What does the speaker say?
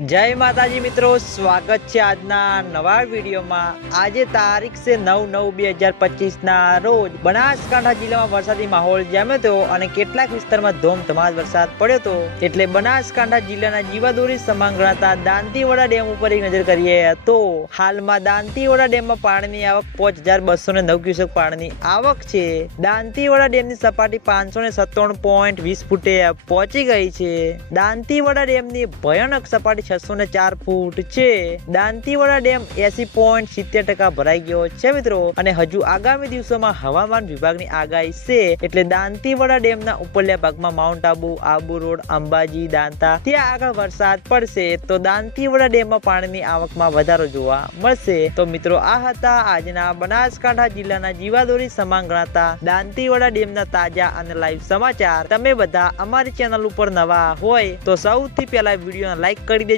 જય માતાજી મિત્રો, સ્વાગત છે આજના નવા વિડીયોમાં. આજે તારીખ છે નવ નવ બે હજાર પચીસ ના રોજ બનાસકાંઠા જિલ્લામાં વરસાદી માહોલ જામ્યો હતો અને કેટલાક વિસ્તારમાં ધોમધમાર વરસાદ પડ્યો હતો. એટલે બનાસકાંઠા જિલ્લાના જીવાદોરી સમાન ગણાતા દાંતીવાડા ડેમ ઉપર એક નજર કરીએ તો હાલમાં દાંતીવાડા ડેમમાં પાણીની આવક પાંચ હજાર બસો ને નવ ક્યુસેક પાણીની આવક છે. દાંતીવાડા ડેમની સપાટી પાંચસો ને સત્તાણું પોઈન્ટ વીસ ફૂટે પહોંચી ગઈ છે. દાંતીવાડા ડેમની ભયાનક સપાટી છસો ને ચાર ફૂટ છે. દાંતીવાડા ડેમ એસી પોઈન્ટ સિત્તેર ટકા ભરાઈ ગયો છે મિત્રો. અને હજુ આગામી દિવસોમાં હવામાન વિભાગની આગાહી છે. એટલે દાંતીવાડા ડેમના ઉપરલ્યા ભાગમાં માઉન્ટ આબુ આબુ રોડ, અંબાજી, દાંતા, ત્યાં આગળ વરસાદ પડશે. તો દાંતીવાડા ડેમમાં પાણીની આવકમાં વધારો જોવા મળશે. તો મિત્રો, આ હતા આજના બનાસકાંઠા જિલ્લાના જીવાદોરી સમાન ગણાતા દાંતીવાડા ડેમના તાજા અને લાઈવ સમાચાર. તમે બધા અમારી ચેનલ ઉપર નવા હોય તો સૌથી પહેલા વિડીયોને લાઈક કરી દેજો.